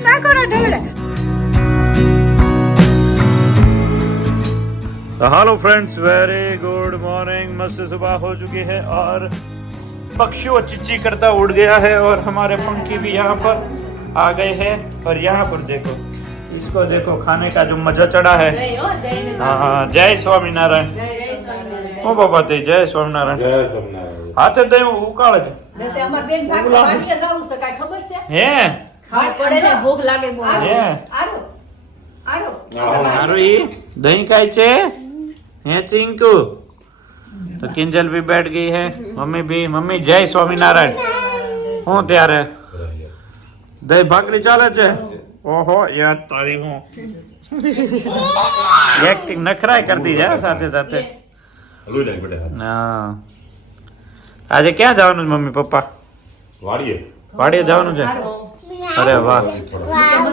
ना करो ढेले। Hello friends, very good morning. मस्त सुबह हो चुकी है और पक्षियों चिच्ची करता उड़ गया है और हमारे पंखी भी यहाँ पर आ गए हैं। और यहाँ पर देखो, इसको देखो, खाने का जो मजा चढ़ा है। हाँ, जय स्वामीनारायण। ओ बाबा ते जय स्वामीनारायण। हाथे दे उकाળ છે તે અમાર બેન ભાગ પાડીએ જાવું છે કાઈ ખબર છે હે ખાઈ પડે ને ભૂખ લાગે બહુ હે આરો આરો મારું ઈ દહીં ખાય છે હે चिंकू। तो किंजल भी बैठ गई है, मम्मी भी। मम्मी जय स्वामीनारायण। હું ત્યારે દહીં ભાખરી ચાલે છે। ઓહો યાર તારી હું એક્ટિંગ નખરાય કરતી જાય સાથે સાથે। હા, આજે ક્યાં જવાનું છે મમ્મી પપ્પા? વાડીએ જવાનું છે। અરે વાહ,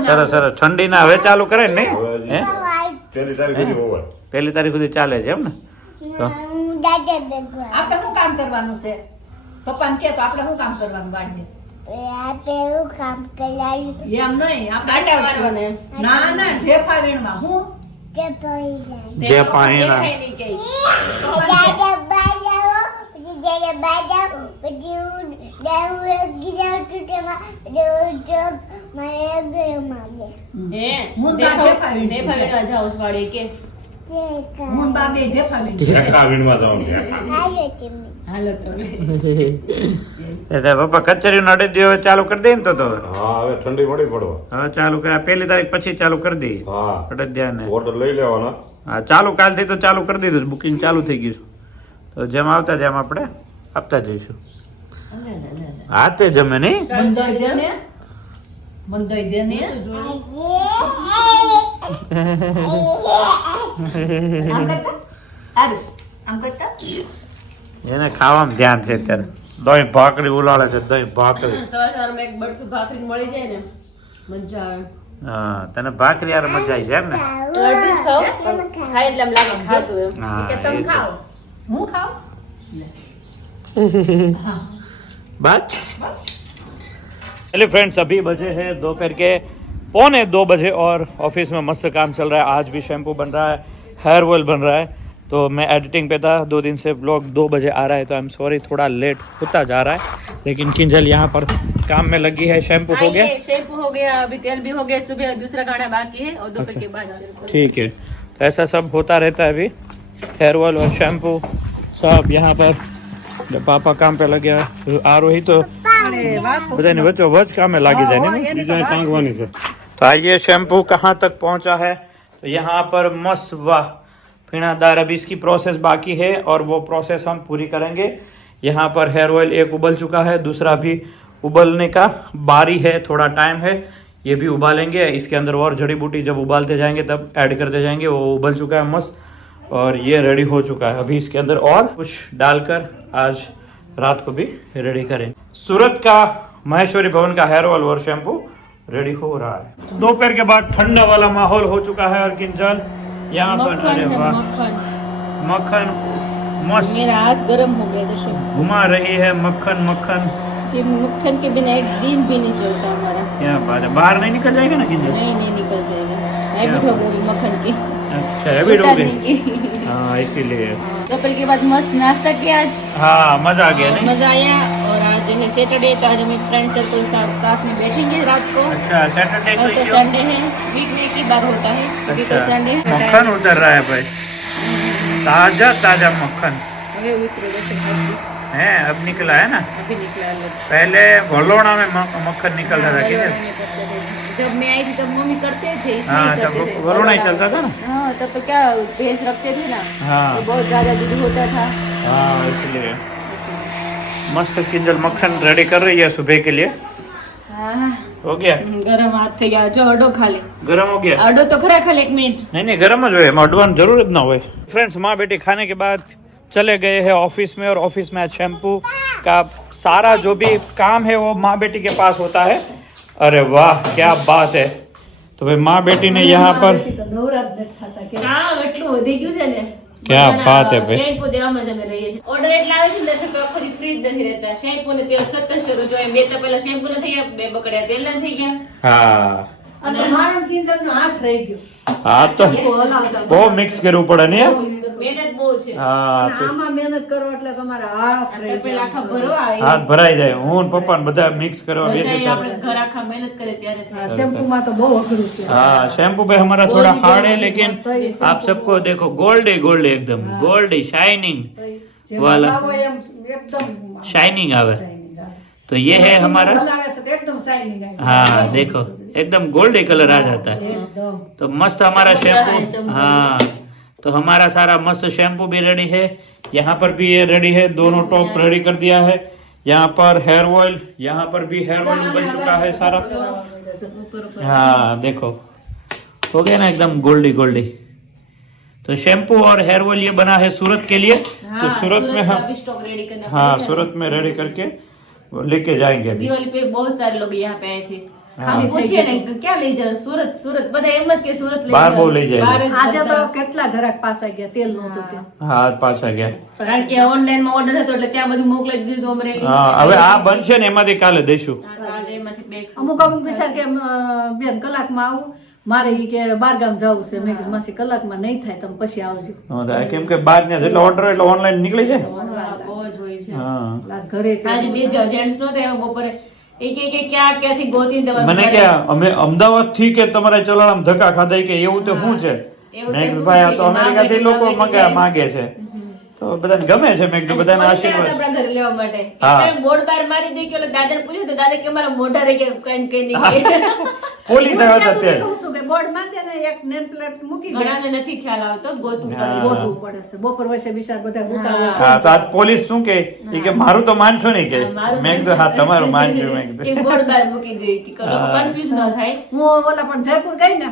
સરસ સરસ। ઠંડી ના હવે ચાલુ કરે ને નહીં? હે, પહેલી તારીખ સુધી ચાલે છે એમ ને? તો આપણે શું કામ કરવાનું છે? પપ્પાને કે તો આપણે શું કામ કરવાનું વાડીએ? એમ નહીં, આપણે ના ના ઢેફા વીણવા હું જે પાણીના પપ્પા કચેરી નો અડે હવે ચાલુ કરી દે ને તો હવે ઠંડી પડી પડવા હવે ચાલુ કર્યા પહેલી તારીખ પછી ચાલુ કરી દઈએ। અડદિયા ને ઓર્ડર લઈ લેવાના। હા, ચાલુ કાલથી તો ચાલુ કરી દીધું, બુકિંગ ચાલુ થઈ ગયું। તો જેમ આવતા જેમ આપણે આપતા જઈશું। હાથે જમે નહીં મંદોઈ દે ને મંદોઈ દે ને આમ કરતા આરે આમ કરતા એને ખાવામાં ધ્યાન છે અત્યારે। દહીં ભાખરી ઉલાળે છે, દહીં ભાખરી। સવારમાં એક બટકું ભાખરી મળી જાય ને મજા આવે। હા, તને ભાખરી યાર મજા આવી જાય એમ ને? અડધી જ ખાઓ, પણ ખાય એટલે આમ લાગે ખાધું એમ। हाँ, કે તમે ખાઓ હું ખાઓ बात। चलिए फ्रेंड्स, अभी बजे हैं दोपहर के 1:45 बजे और ऑफिस में मस्त काम चल रहा है। आज भी शैम्पू बन रहा है, हेयर ऑयल बन रहा है। तो मैं एडिटिंग पे था, 2 दिन से व्लॉग 2 बजे आ रहा है, तो आई एम सॉरी थोड़ा लेट होता जा रहा है। लेकिन किंजल यहाँ पर काम में लगी है। शैम्पू हो गया, शैम्पू हो गया, अभी तेल भी हो गया, सुबह दूसरा खाना बाकी है और दोपहर के बाद। ठीक है, तो ऐसा सब होता रहता है। अभी हेयर ऑयल और शैम्पू सब यहाँ पर जब पापा काम पे लगे आरोही तो बधाने बच्चों वच काम में लागी जाए। तो आइए शैम्पू कहाँ तक पहुँचा है। तो यहाँ पर मस्त वाह फीणादार। अभी इसकी प्रोसेस बाकी है और वो प्रोसेस हम पूरी करेंगे। यहाँ पर हेयर ऑयल एक उबल चुका है, दूसरा भी उबलने का बारी है, थोड़ा टाइम है, ये भी उबालेंगे। इसके अंदर और जड़ी बूटी जब उबालते जाएंगे तब ऐड करते जाएंगे। वो उबल चुका है मस्त और ये रेडी हो चुका है। अभी इसके अंदर और कुछ डालकर आज रात को भी रेडी करेंगे। सूरत का महेश्वरी भवन का हेयर ऑयल और शैम्पू रेडी हो रहा है। दोपहर के बाद ठंडा वाला माहौल हो चुका है और किंजल यहाँ पर, अरे वाह, मक्खन मस्त मेरा हाथ गर्म हो गया जैसे घुमा रही है। मक्खन मक्खन कि मक्खन के बिना एक दिन भी नहीं चलता हमारा। क्या बात है, बाहर नहीं निकल जाएगा ना किंजल? नहीं निकल जाएगा, हैबिट हो गई मक्खन की। अच्छा, हैबिट हो गई। हाँ, इसीलिए दोपहर के बाद मस्त नाश्ता किया आज। हाँ, मजा आ गया नहीं? मजा आया। और आज है सैटरडे, तो आज हम फ्रेंड सर्कल साथ में बैठेंगे रात को। अच्छा, सैटरडे और तो संडे है, वीक में एक ही बार होता है। अभी तो संडे मक्खन उतर रहा है भाई, ताजा ताजा मक्खन अभी उतरे जैसे है। अब निकला है ना, अभी निकला अलग। पहले भलोड़ा में मक्खन निकलता था क्या? जब मैं आई थी तब मम्मी करते थे, हाँ, जब भलोड़ा ही चलता था ना। हाँ, तब तो क्या भैंस रखते थे ना। हाँ, तो बहुत ज्यादा दूध होता था। हाँ, इसलिए मस्त किंजल मक्खन रेडी कर रही है सुबह के लिए। हाँ, हो गया गरम हाथ થઈ ગયા જો અડો ખાલી गरम हो गया। અડો તો ખરા ખાલી 1 મિનિટ नहीं गरम જ હોય, अडवान जरूरत ना हो। फ्रेंड्स, माँ बेटी खाने के बाद चले गए हैं ऑफिस में और ऑफिस में आज शैम्पू का सारा जो भी काम है वो माँ बेटी के पास होता है। अरे वाह, क्या बात है। तो भाई माँ बेटी ने यहाँ पर તો નવરાત નથી થતા કે હા એટલું વધી ગયું છે ને ક્યાં બાત હે ભાઈ. શેમ્પુ દેવામાં જ અમે રહીએ છીએ. ઓર્ડર એટલા આવે છે ને દર્શક તો આખો દી ફ્રી જ નથી રહેતા. શેમ્પુ ને તેલ 1700 જોઈએ. બે તો પેલા શેમ્પુ ના થઈ ગયા, 2 બકડિયા તેલ ના થઈ ગયા. હા આ તો મારા કિંજલનો હાથ રહી ગયો. હા તો હલાવતા બહુ મિક્સ કરવું પડે ને યાર. મહેનત બહુ છે. હા અને આમાં મહેનત કરો એટલે તમારા હાથ રહી પેલા જાય. આખા ભરવા આવે. હાથ ભરાઈ જાય. હું ને પપ્પા ને બધા મિક્સ કરવા બેસી બધાય તો આપણે ઘર આખા મહેનત કરે ત્યારે થાય. શેમ્પૂમાં તો બહુ અઘરું છે. हाँ शैम्पू पे हमारा थोड़ा हार्ड है लेकिन मस्त है ये आप सबको देखो गोल्डी गोल्डी एकदम गोल्डी शाइनिंग જેમ वाला હલાવો એમ એકદમ शाइनिंग आवे shining આવે. तो ये है हमारा હલાવે છે તો એકદમ shining આવે. हाँ देखो एकदम गोल्डी कलर आ जाता है એકદમ तो मस्त हमारा शैम्पू हाँ तो हमारा सारा मस्त शैम्पू भी रेडी है यहाँ पर भी ये रेडी है दोनों टॉप रेडी कर दिया है यहाँ पर हेयर ऑयल यहाँ पर भी हेयर ऑयल बन चुका है सारा हाँ देखो हो गया ना एकदम गोल्डी गोल्डी तो शैम्पू और हेयर ऑयल ये बना है सूरत के लिए तो सूरत में हम अभी स्टॉक रेडी करना हाँ पड़ेगा। सूरत में रेडी करके वो लेके जाएंगे अभी दिवाली पे बहुत सारे लोग यहाँ पे आए थे हम पूछिए नहीं तो क्या ले जाओ सूरत सूरत બધા એમ જ કે सूरत ले બહાર બહુ લઈ જાય. બહાર જ આજે તો બધા. કેટલા ઘરાક પાછા ગયા તેલ નહોતું તે હા પાછા ગયા કારણ કે ઓનલાઈન માં ઓર્ડર હતો એટલે ત્યાં બધું મોકલી દીધું અમરેલી હા હવે આ બનશે ને એમાંથી કાલે દઈશું એમાંથી બેગ અમુક અમુક વિચાર કે બેન કલાકમાં આવું મારે ઈ કે બારગામ જવું છે મેં કીધું માસી કલાકમાં નહીં થાય તમે પછી આવજો હા, તો કેમ કે બાર ને જેટલો ઓર્ડર એટલે ઓનલાઈન નીકળી જાય બહુ જ હોય છે હા આજ ઘરે આજે બે જેન્ટ્સ નો થયા બપોરે એ કે ક્યાં ક્યાંથી ગોતીને તમારે મને કે અમે અમદાવાદ થી કે તમારે ચલાણામાં ધક્કા ખાધા કે એવું તો શું છે એવું મેં તો કીધું શું ભાઈ આ છે તો કે અમેરિકા થી લોકો મા બેટી માંગે છે તો બધાને ગમે છે મેં કીધું બધાને આશીર્વાદ આપણા ઘરે લેવા માટે હા. એક બોર્ડ બાર મારી દઈ કે દાદા ને પૂછ્યું તો દાદા કે મારા મોઢા રહી ગયા કઈ કઈ નહીં પોલીસ આવ્યા હતા ત્યારે શું કે બોર્ડ માં દે ને એક નેમ પ્લેટ મૂકી ગયા ઘણાને નથી ખ્યાલ આવતો ગોતું પડે છે. ગોતવું પડે છે બપોર વચ્ચે બિચાર બધા ગોતા હોય હા તો આજ પોલીસ શું કે ઈ કે મારું તો માનશો નહીં કે મારું મેં કીધું હા તમારું માનજો મેં કીધું કે બોર્ડ બાર મૂકી દે કે લોકો કન્ફ્યુઝ ન થાય હું ઓલા પણ જયપુર ગઈ ને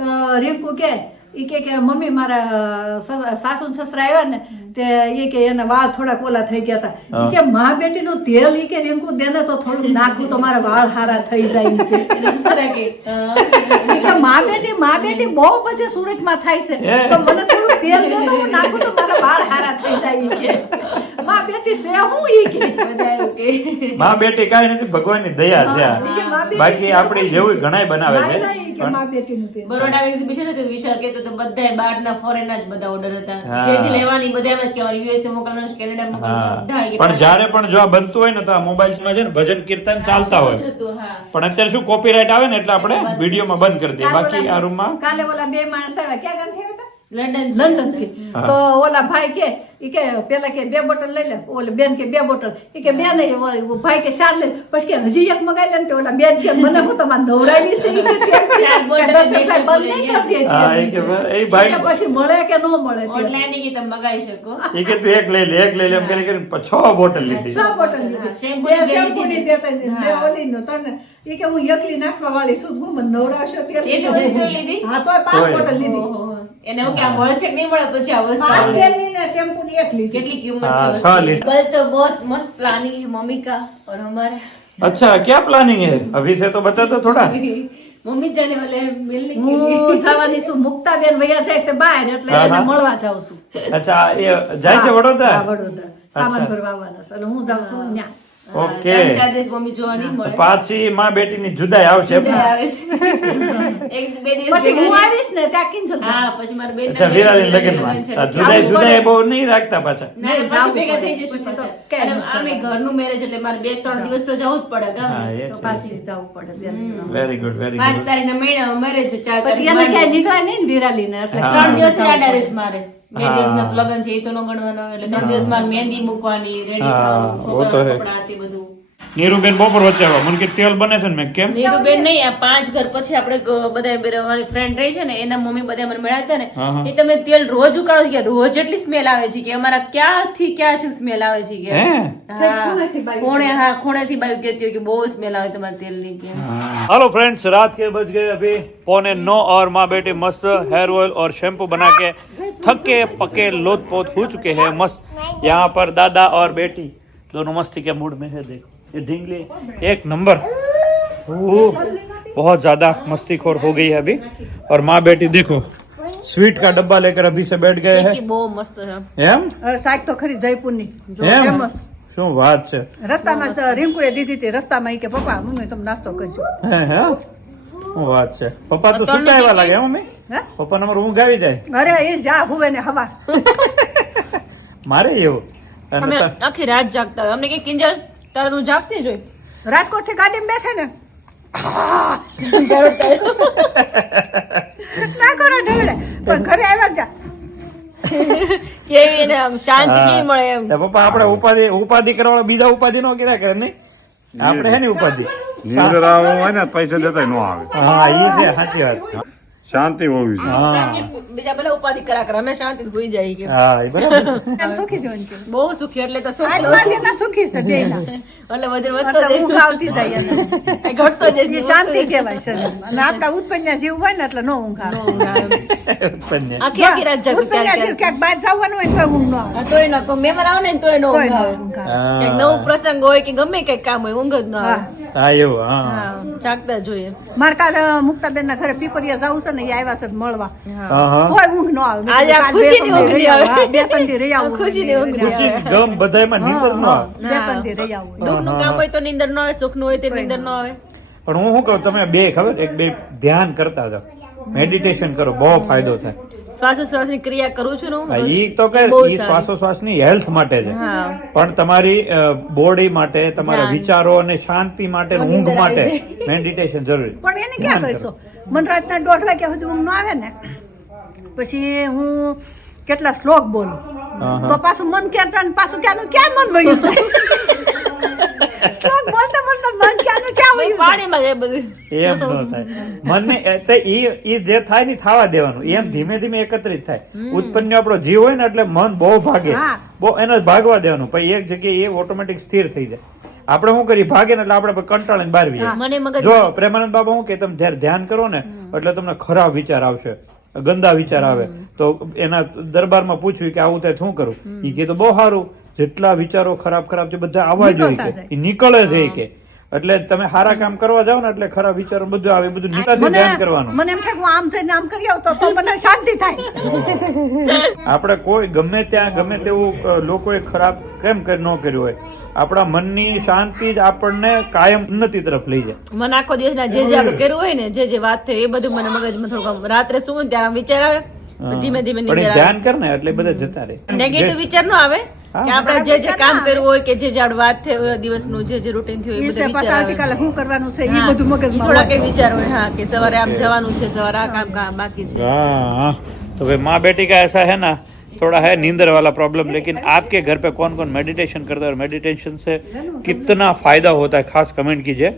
તો રિંકુ કે ઈ કે મમ્મી મારા સાસુ ને સસરા આવ્યા ને તે ઈ કે એના વાળ થોડાક ઓલા થઈ ગયા હતા ઈ કે મા બેટી નું તેલ ઈ કે રિંકુ દે ને તો થોડુંક નાખું તો મારા વાળ હારા થઈ જાય ઈ કે એટલે સસરા કે ઈ કે મા બેટી બહુ બધે સુરતમાં થાય છે તો મને થોડું તેલ દે તો હું નાખું તો મારા વાળ હારા થઈ જાય ઈ કે મા બેટી છે હું ઈ કે બધા એવું કે માં બેટી કાંઈ નથી ભગવાનની દયા છે આ. ઈ કે મા બેટી બાકી આપણી જેવું ઘણાય બનાવે લાઈ છે લાઈ ઈ કે મા બેટી નું તેલ બરોડા એક્ઝિબિશન હતું વિશાલ કહેતો તો બધા બહારના ફોરેનના જ બધા ઓર્ડર હતા હા. જે લેવાની બધા એમ જ કે અમારે યુએસએ મોકલવાનું છે કેનેડા મોકલવાનું હા બધા કે પણ જ્યારે પણ જો આ બનતું હોય ને તો આ મોબાઈલમાં છે ને ભજન કીર્તન ચાલતા હોય હતું, હા પણ અત્યારે શું કોપીરાઇટ આવે ને એટલે આપણે વિડીયોમાં બંધ કરી દઈએ બાકી આ રૂમમાં કાલે ઓલા બે માણસ આવ્યા ક્યાં ગામથી આવ્યા હતા લંડન લંડન થી તો ઓલા ભાઈ કે ઈ કે પેલા કે 2 બોટલ લઈ લે ઓલે બેન કે 2 બોટલ ઈ કે બેન ભાઈ કે 4 લે પછી કે હજી એક મગાઈ લે ને તો ઓલા બેન કે મને હું તમારે નવરાવી છે ઈ કે 4 બોટલ 10 રૂપિયા બંધ નહીં કરી દેતી હા એ કે એ ભાઈ ઈ કે પછી મળે કે ન મળે તે. ઓનલાઈન કે તમે મગાવી શકો એ કે તું એક લઈ લે એમ કરીને 6 બોટલ લીધી 6 બોટલ લીધી શેમ્પૂ બે ની બે શેમ્પૂની બે ત્રણ બે ઓલી નો ત્રણ ઈ કે હું એકલી નાખવા વાળી છું હું મને નવરાવશો ત્યારે એટલી બધી તો લીધી? હા તો 5 બોટલ લીધી ઓહો. એને એવું કે આ મળશે કે નહીં મળે પછી આ વસ્તુ 5 આવે. તેલની ને શેમ્પૂની એક લીધી કેટલી કિંમત हाँ, છે 6 વસ્તુની. लीटर। कल तो बहुत मस्त प्लानिंग है मम्मी का और हमारा अच्छा क्या प्लानिंग है अभी से तो बता दो थोड़ा मम्मी जाने वाले हैं मिलने के लिए હું જવાની છું મુક્તાબેન વૈયા જાય છે બહાર એટલે હા, એને હા. મળવા જાઉં છું अच्छा ये જાય છે વડોદરા હા, વડોદરા સામાન ભરવા આવવાના છે એટલે હું જાઉં છું ન્યા ઓકે 3-4 દિવસ મમ્મી જોવાની તો મળે પાછી માં બેટીની જુદાઈ આવશે એમ ને? બધા આવે છે એક બે દિવસ પછી હું ભેગા આવીશ ને ત્યાં કિંજલ હા પછી મારા બેન અચ્છા વિરાલી લગ્નમાં આ જુદાઈ બહુ નહીં રાખતા પાછા ના નહીં, પછી જાવું ભેગા પડે. થઈ જશું પછી તો પાછા. કેમ અને આમે ઘરનું મેરેજ એટલે મારે 2-3 દિવસ તો જવું જ પડે હા ગામને. એ તો છે પાછી જવું પડે બેન વેરી ગુડ વેરી 5 ગુડ તારીખના મહિનામાં મેરેજ છે 4 પછી એને ક્યાંય નીકળાય નહીં ને વિરાલી ને એટલે હા. 3 દિવસ આડા રહેશે મારે 2 હા. દિવસના લગ્ન છે એ તો ન ગણવાનો એટલે 3 દિવસ મારે મહેંદી મૂકવાની રેડી હા, થવાનું વો તો છોકરાના હે. કપડાં તે બધું નીરુબેન બપોર વચ્ચે આવો મને કે તેલ બને છે ને મેં કેમ નીરુબેન નહીં આ 5 ઘર પછી આપણે બધા અમારી ફ્રેન્ડ રહી છે ને એના મમ્મી બધા મને મળ્યા હતા ને હા, હા. એ તમે તેલ રોજ ઉકાળો કે રોજ એટલી સ્મેલ આવે છે કે અમારા ક્યાંથી ક્યાં છે સ્મેલ આવે છે કે હે ખૂણેથી બાયું ખૂણેથી બાયું કહેતી હોય કે બહુ સ્મેલ આવે તમારા તેલની કે हेलो फ्रेंड्स रात के बज गए अभी 8:45 और माँ बेटी मस्त हेयर ऑयल और शैम्पू बना के थके पके लोथपोथ हो चुके हैं मस्त यहाँ पर दादा और बेटी दोनों मस्ती के मूड में है देखो ये ढींगली एक नंबर बहुत ज्यादा मस्तीखोर हो गई है अभी और माँ बेटी देखो स्वीट का डब्बा लेकर अभी से बैठ गए हैं બહુ મસ્ત છે એમ અરે શાક તો ખરી જયપુરની જો એમ ફેમસ શું વાત છે રસ્તામાં જ રિંકુએ દીધી હતી રસ્તામાં ઈ કે પપ્પા મમ્મી તમે નાસ્તો કરજો હે હે શું વાત છે પપ્પા તો સુતા એવા લાગે હે મમ્મી હે પપ્પા નંબર ઊંઘ આવી જાય અરે એ જા હુવે ને હવા મારે એવું અને અમે ત- આખી રાત જાગતા હોય અમને કે કિંજલ તારે તું જાગતી જ હોય રાજકોટ થી ગાડીમાં બેઠે ને ના કરો ઢવડે પણ ઘરે આવ્યા જા કેવી ને આમ શાંતિ કેવી મળે એમ તો પપ્પા આપણે ઉપાધિ કરવા બીજા ઉપાધિ નો કર્યા કરે નહીં આપણે હે ને ઉપાધિ નીંદર આવો હોય ને પૈસા દેતા ન આવે હા ઈ છે સાચી વાત શાંતિ હોવી જોઈએ હા બીજા બધા ઉપાધિ કરા કરે અમે શાંતિ ભૂઈ જાય કે હા એ બરાબર એમ સુખી જીવન છે બહુ સુખી એટલે તો સુખ આજુબાજુના સુખી છે બેયના. એટલે વજન વધતો એટલે ઊંઘ આવતી જાય એને. જાય ઘટતો એ જાય શાંતિ કહેવાય શરીરમાં. અને આપણા ઉત્પન્ન જીવ હોય ને એટલે નો ઊંઘ આવે. ઉત્પન્ન. આખી આખી રાત જાગતી ઉત્પન્ન ત્યારે જીવ ક્યાંક બહાર જવાનું હોય ને તોય ઊંઘ ન આવે. તોય ન મહેમાન આવે ને તોય નો તોય ઊંઘ ન આવે ઊંઘ આવે. હા. ક્યાંક નવું પ્રસંગ હોય કે ગમે કઈક કામ હોય ઊંઘ જ ન આવે હા એવું હા હા જાગતા જોઈએ મારે કાલે મુક્તાબેન ના ઘરે પીપરિયા જવું છે ને એ આવ્યા છે મળવા હા હા તોય ઊંઘ ન આવે. મેં આજે આ કીધું કાલ ખુશીની ઊંઘ નહીં બે ત્રણ દી રહી આવું. આવે. હા, બે ત્રણ દી રહી આવું. ખુશીની ઊંઘ નહીં આવે. ગમ બધાયમાં નીંદર ન આવે બે ત્રણ દી રહી આવું. દુઃખનું કામ હોય તો નીંદર ન આવે સુખનું હોય તો નીંદર ન આવે પણ હું શું કહું તમે બે ખબર એક બે ધ્યાન કરતા જાઓ મેડિટેશન કરો બહુ ફાયદો થાય શ્વાસોશ્વાસની ક્રિયા કરું છું ને હું હા, રોજ. ઈ તો કે એ બહુ ઈ સારી. શ્વાસોશ્વાસની હેલ્થ માટે છે હા પણ તમારી બોડી માટે તમારા ધ્યાન. વિચારો અને શાંતિ માટે ઊંઘ નીંદર માટે આવી જાય. મેડિટેશન જરૂરી પણ એને ક્યાં કરશો મને રાતના 1:30 વાગ્યા સુધી ઊંઘ ન આવે ને પછી હું કેટલા શ્લોક બોલું હા, હા. તો પાછું મન ક્યાં જાય ને પાછું ક્યાંનું ક્યાં મન વયું જાય શ્લોક બોલતા બોલતા મન ક્યાંનું ક્યાં ભાઈ વયું જાય પાણીમાં જાય બધું એમ ન થાય મનને ઈ જે થાય ને થવા દેવાનું એમ ધીમે ધીમે એકત્રિત થાય ઉત્પન્ન આપણો જીવ હોય ને એટલે મન બહુ ભાગે હા. બહુ એને જ ભાગવા દેવાનું પછી એક જગ્યાએ એ ઓટોમેટિક સ્થિર થઈ જાય આપણે શું કરીએ ભાગે ને એટલે આપણે પછી કંટાળીને બહાર વીએ. મને મગજ જો પ્રેમાનંદ બાબા શું કે તમે જયારે ધ્યાન કરો ને એટલે તમને ખરાબ વિચાર આવશે ગંદા વિચાર આવે તો એના દરબારમાં પૂછ્યું કે આવું થાય શું કરું ઈ કે તો બહુ સારું જેટલા વિચારો ખરાબ ખરાબ છે બધા આવવા જોઈએ નીકળતા કે ઈ નીકળે છે ઈ કે એટલે તમે સારા કામ કરવા જાવ ને એટલે ખરાબ વિચારો બધું આવે બધું નીકળતી ધ્યાન કરવાનું મને એમ થાય કે હું આમ જઈને આમ કરી આવું તો મને શાંતિ થાય આપણે કોઈ ગમે ત્યાં ગમે તેવું લોકોએ ખરાબ કેમ ન કર્યું હોય આપણા મનની શાંતિ જ આપણને કાયમ ઉન્નતિ તરફ લઈ જાય મને આખો દિવસ ના જે આપણે કર્યું હોય ને જે વાત થઈ એ બધું મને મગજમાં થોડુંક આમ રાત્રે શું ત્યારે આમ વિચાર આવે ધીમે ધીમે પણ એ નીંદર આવે ધ્યાન કર ને એટલે બધા જતા રહે નેગેટિવ વિચાર ન આવે કે આપણે જે કામ કર્યું હોય કે જે આપણે વાત થઈ હોય દિવસનું જે રૂટીન થયું એ ઈ બધા છે પાછા વિચાર આવે આવતીકાલે શું કરવાનું છે એ હા. બધું મગજમાં થોડા હોય. કઈ વિચાર હોય હા કે સવારે આમ જવાનું છે સવારે આ કામ બાકી છે हाँ तो भाई माँ बेटी का ऐसा है ना थोड़ा है नींदर वाला प्रॉब्लम लेकिन आपके घर पे कौन कौन मेडिटेशन करता है और मेडिटेशन से कितना फायदा होता है खास कमेंट कीजिए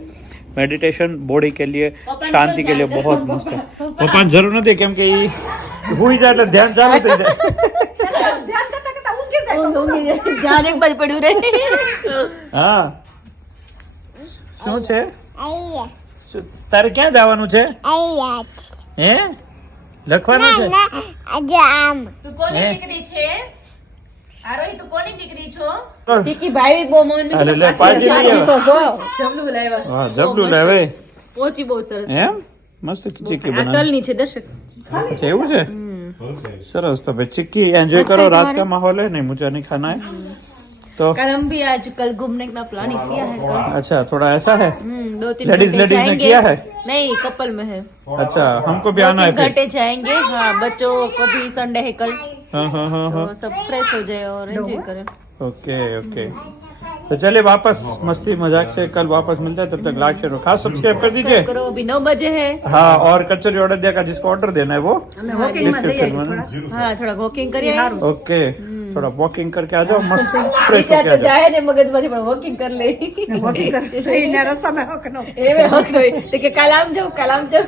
मेडिटेशन बॉडी के लिए शांति के लिए बहुत मस्त है पप्पाને જરૂર નથી કેમ કે ઈ હુઈ જાય એટલે ધ્યાન ચાલુ થઈ જાય ધ્યાન કરતા કરતા ઊંઘી જાય. ધ્યાન એક બાજુ પડ્યું રહે હા શું છે શું- તારે ક્યાં જવાનું છે હે લખવાનું છે તું કોની હે? દીકરી છે આરોહી તું કોની દીકરી છો ચાલ. ચીકી ભાઈ બહુ મન હાલે, લે, પાછી લઈ આવ. જમલું લાવ્યા હા જબલું લાવે પહોંચી બહુ સરસ એમ મસ્ત ચીક્કી આ બનાવી તલની છે દર્શક अच्छा એવું છે સરસ तो भाई चिक्की एंजॉय करो रात का माहौल है नहीं मुझे नहीं खाना है तो कल हम भी आज कल घूमने का प्लानिंग किया है कल अच्छा थोड़ा ऐसा है 2-3 Ladies- घंटे ladies ने जाएंगे किया है? नहीं कपल में है अच्छा हमको भी आना है 2-3 फिर घंटे जाएंगे हाँ बच्चों को भी संडे है कल हाँ हाँ हाँ तो हाँ सब फ्रेश हो जाए और एंजॉय करें ओके ओके तो चलिए वापस मस्ती मजाक से कल वापस मिलते हैं तब तक लाइक शेयर और खास सब्सक्राइब कर दीजिए करो अभी 9 बजे है हाँ और कचौरी ऑर्डर दिया का जिसको ऑर्डर देना है वो અમે વોકિંગમાં જઈ આવીએ થોડા. हाँ थोड़ा वॉकिंग करिए ओके थोड़ा वॉकिंग करके आ जाओ मस्त फ्रेश विचार होके आ तो जाओ जाए ने मगज માંથી પણ વોકિંગ કર લે વોકિંગ કરે જઈને રસ્તામાં હક ન હોય. એવે હક હોય તો કે કાલ આમ જાઉં કાલ આમ જાઉં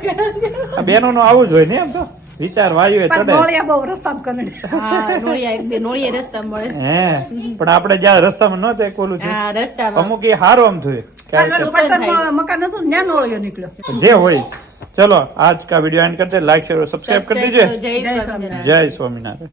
આ બહેનોનું આવું જ હોય ને એમ તો વિચાર વાયુ પાછું ચડે નોળિયા બહુ રસ્તામાં કરડે. હા નોળિયા એક બે નોળિયા રસ્તા મળે હે પણ આપણે જ્યાં રસ્તામાં ન થાય કોલું છે હા રસ્તામાં અમુક એ હારો આમ થયું સાલવાનું સુકાન પટ્ટનમાં મકાન હતું ને ત્યાં નોળિયો નીકળ્યો જે હોય चलो आज का वीडियो एंड करते हैं लाइक शेयर और सब्सक्राइब कर दीजिए જય સ્વામિનારાયણ जय स्वामीनारायण